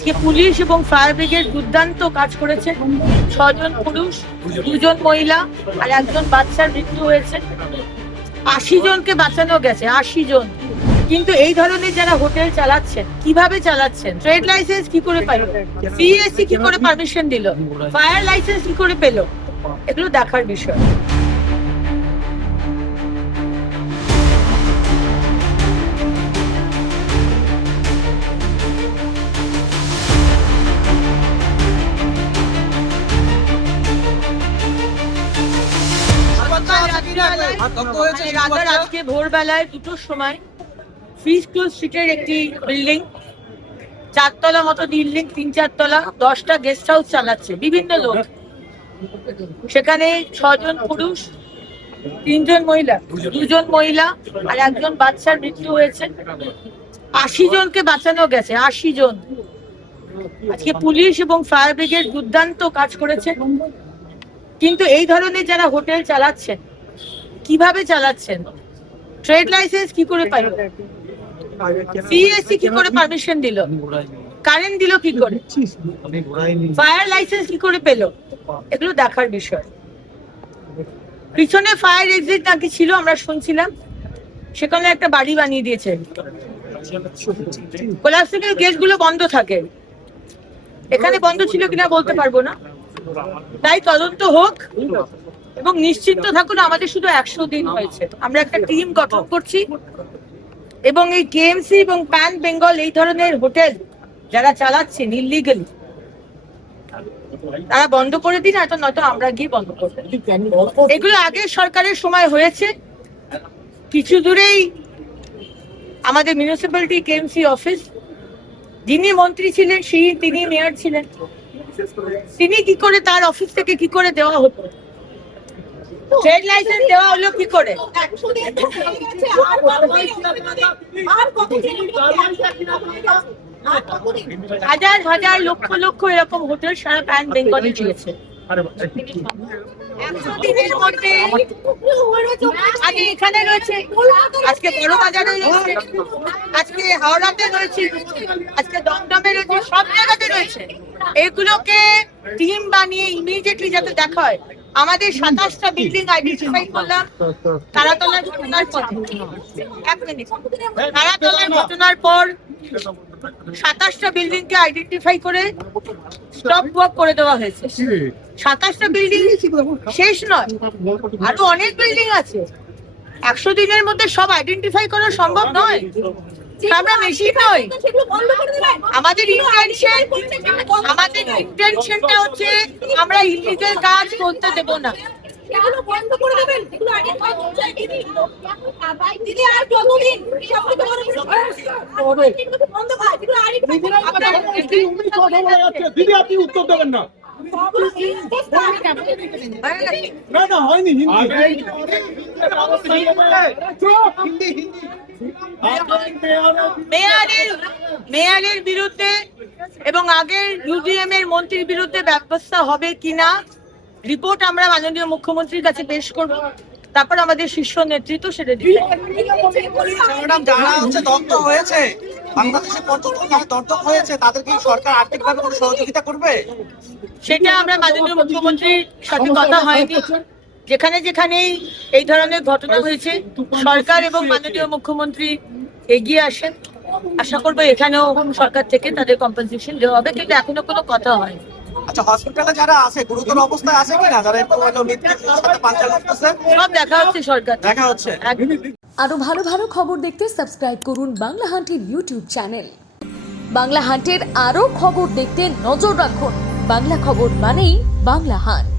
আজকে পুলিশ এবং fire brigade দুর্দান্ত কাজ করেছে। 6 জন পুরুষ, 2 জন মহিলা আর 1 জন বাচ্চার মৃত্যু হয়েছে। 80 জনকে বাঁচানো গেছে, 80 জন। কিন্তু এই ধরনের যারা হোটেল চালাচ্ছেন, কিভাবে চালাচ্ছেন? ট্রেড লাইসেন্স কি করে পাইল? সিএসসি কি করে পারমিশন দিল? ফায়ার লাইসেন্স কি করে পেল? এগুলো দেখার বিষয়। আজকে ভোরবেলায় 2টোর সময় ফিশ ক্লোজ স্ট্রিটের একটি বিল্ডিং, 4 তলা মতো বিল্ডিং, 3-4 তলা, 10টা গেস্ট হাউস চালাচ্ছে বিভিন্ন লোক। সেখানে 6 জন পুরুষ, 3 জন মহিলা, 2 জন মহিলা আর 1 জন বাচ্চার মৃত্যু হয়েছে। 80 জনকে বাঁচানো গেছে, 80 জন। আজকে পুলিশ এবং ফায়ার ব্রিগেড দুর্দান্ত কাজ করেছে। কিন্তু এই ধরনের যারা হোটেল চালাচ্ছেন, কিভাবে চালাচ্ছেন? ট্রেড লাইসেন্স কি করে পাইল? সিএসসি কি করে পারমিশন দিল? কারেন্ট দিল কি করে? ফায়ার লাইসেন্স কি করে পেল? এগুলো দেখার বিষয়। পিছনে ফায়ার এক্সিট নাকি ছিল, আমরা শুনছিলাম। সেখানে একটা বাড়ি বানিয়ে দিয়েছে। কোলাপসিবল গেটগুলো বন্ধ থাকে, এখানে বন্ধ ছিল কিনা বলতে পারবো না। তাই তদন্ত হোক এবং নিশ্চিন্ত থাকুন, আমাদের শুধু 100 দিন হয়েছে। আমরা একটা টিম গঠন করছি এবং এই কেএমসি এবং প্যান বেঙ্গল এই ধরনের হোটেল যারা চালাচ্ছেন ইলিগালি, তারা বন্ধ করে দিন, নয়তো আমরা গিয়ে বন্ধ করব। এগুলো আগের সরকারের সময় হয়েছে। কিছু দূরেই আমাদের মিউনিসিপ্যালিটি কেএমসি অফিস, যিনি মন্ত্রী ছিলেন তিনি মেয়র ছিলেন। তিনি কি করে, তার অফিস থেকে কি করে দেওয়া হতো? ট্রেড লাইসেন্স দেওয়া হলো কি করে? হাজার হাজার লক্ষ লক্ষ এরকম হোটেল সারা প্যান বেঙ্গলে দিয়েছে। 100 দিনের মধ্যে আগে এখানে রয়েছে, আজকে বড় বাজারে রয়েছে, আজকে হাওড়াতে রয়েছে, আজকে দমদমে রয়েছে, সব জায়গাতে রয়েছে। এগুলোকে টিম বানিয়ে ইমিডিয়েটলি যাতে দেখা হয়। আমাদের 27টা বিল্ডিং আইডেন্টিফাই করলাম তারাতলার ঘটনার পর। 1 মিনিট, তারাতলার ঘটনার পর 27টা বিল্ডিং কে আইডেন্টিফাই করে স্টপ ওয়ার্ক করে দেওয়া হয়েছে। 27টা বিল্ডিং শেষ নয়, আরো অনেক বিল্ডিং আছে। 100 দিনের মধ্যে সব আইডেন্টিফাই করা সম্ভব নয়। আমরা মেশিন নই। আমাদের ইন্টেনশনটা হচ্ছে আমরা ইলিগাল কাজ করতে দেব না। দিদি আপনি উত্তর দেবেন না। না হয়নি, মেয়রের বিরুদ্ধে এবং আগের ইউডিএম এর মন্ত্রীর বিরুদ্ধে ব্যবস্থা হবে কিনা রিপোর্ট আমরা মাননীয় মুখ্যমন্ত্রীর কাছে পেশ করব। তারপর আমাদের শীর্ষ নেতৃত্ব সেটা দিবে। যারা হচ্ছে দগ্ধ হয়েছে, বাংলাদেশে পর্যটন দগ্ধ হয়েছে, তাদেরকে সরকার আর্থিকভাবে কোনো সহযোগিতা করবে? সেটা আমরা মাননীয় মুখ্যমন্ত্রীর সাথে কথা হয়নি। যেখানে যেখানেই এই ধরনের ঘটনা হয়েছে, সরকার এবং মাননীয় মুখ্যমন্ত্রী এগিয়ে আসেন। আশা করবো এখানেও সরকার থেকে তাদের কম্পেনসেশন দেওয়া হবে, কিন্তু এখনো কোনো কথা হয়নি। আচ্ছা, হসপিটালে যারা আছে গুরুতর অবস্থায় আছে কিনা, যারা মৃত্যুর সাথে পাঞ্জা লড়তেছে? সব দেখা হচ্ছে, সরকার দেখা হচ্ছে। আরো ভালো ভালো খবর দেখতে সাবস্ক্রাইব করুন বাংলা হান্টের ইউটিউব চ্যানেল। বাংলা হান্টের আরো খবর দেখতে নজর রাখুন। বাংলা খবর মানেই বাংলা হান্ট।